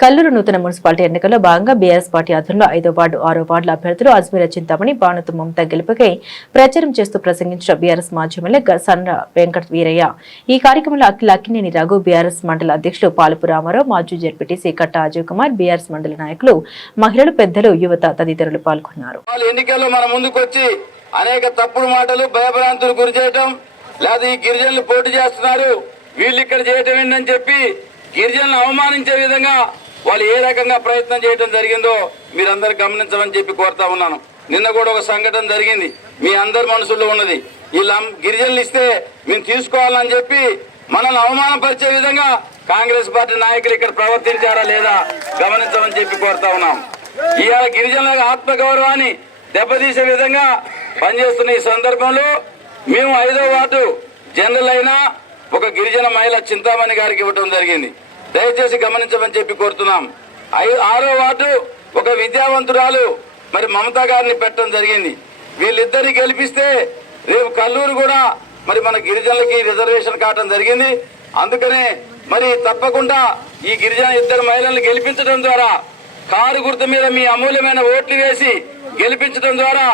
కల్లూరు నూతన మున్సిపాలిటీ ఎన్నికల్లో భాగంగా బీఆర్ఎస్ పార్టీ ఆధ్వర్యంలో 5వ వార్డు 6వ వార్డుల అభ్యర్థులు అజ్మీరా చింతామణి బానుతు మమత గెలుపుకై ప్రచారం చేస్తూ ప్రసంగించిన బీఆర్ఎస్ మాజీ ఎమ్మెల్యే సండ్ర వెంకట వీరయ్య. ఈ కార్యక్రమంలో అక్కినేని రఘు, బీఆర్ఎస్ మండల అధ్యక్షులు పాలపు రామారావు, మాజీ జెడ్పీటీసీ కట్ట అజయ్ కుమార్, బీఆర్ఎస్ మండల నాయకులు, మహిళలు, పెద్దలు, యువత తదితరులు పాల్గొన్నారు. ఎన్నికల్లో మన ముందుకొచ్చి అనేక తప్పుడు మాటలు, భయభ్రాంతులు గురి చేయడం, లేదా ఈ గిరిజనులు పోటీ చేస్తున్నారు, వీళ్ళు ఇక్కడ చేయటం ఏంటని చెప్పి గిరిజనులను అవమానించే విధంగా వాళ్ళు ఏ రకంగా ప్రయత్నం చేయడం జరిగిందో మీరందరూ గమనించమని చెప్పి కోరుతా ఉన్నాను. నిన్న కూడా ఒక సంఘటన జరిగింది, మీ అందరి మనసుల్లో ఉన్నది. వీళ్ళు గిరిజనులు ఇస్తే మేము తీసుకోవాలని చెప్పి మనల్ని అవమానపరిచే విధంగా కాంగ్రెస్ పార్టీ నాయకులు ఇక్కడ ప్రవర్తించారా లేదా గమనించమని చెప్పి కోరుతా ఉన్నాం. ఇవాళ గిరిజనుల ఆత్మగౌరవాన్ని దెబ్బతీసే విధంగా పనిచేస్తున్న ఈ సందర్భంలో మేము 5వ వార్డు జనరల్ అయినా ఒక గిరిజన మహిళ చింతామణి గారికి ఇవ్వడం జరిగింది. దయచేసి గమనించమని చెప్పి కోరుతున్నాం. 6వ వార్డు ఒక విద్యావంతురాలు మరి మమతా గారిని పెట్టడం జరిగింది. వీళ్ళిద్దరిని గెలిపిస్తే రేపు కల్లూరు కూడా మరి మన గిరిజనులకి రిజర్వేషన్ కావడం జరిగింది. అందుకనే మరి తప్పకుండా ఈ గిరిజన ఇద్దరు మహిళలను గెలిపించడం ద్వారా, కారు గుర్తు మీద మీ అమూల్యమైన ఓట్లు వేసి గెలిపించడం ద్వారా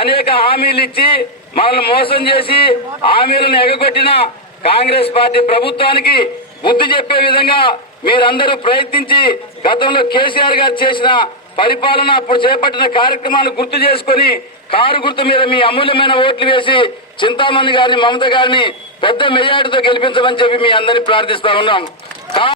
అనేక హామీలు ఇచ్చి మనల్ని మోసం చేసి హామీలను ఎగగొట్టిన కాంగ్రెస్ పార్టీ ప్రభుత్వానికి బుద్ధి చెప్పే విధంగా మీరందరూ ప్రయత్నించి గతంలో కేసీఆర్ గారు చేసిన పరిపాలన, అప్పుడు చేపట్టిన కార్యక్రమాలు గుర్తు చేసుకుని కారు గుర్తు మీద మీ అమూల్యమైన ఓట్లు వేసి చింతామణి గారిని, మమత గారిని పెద్ద మెజార్టీతో గెలిపించమని చెప్పి మీ అందరినీ ప్రార్థిస్తా ఉన్నాం.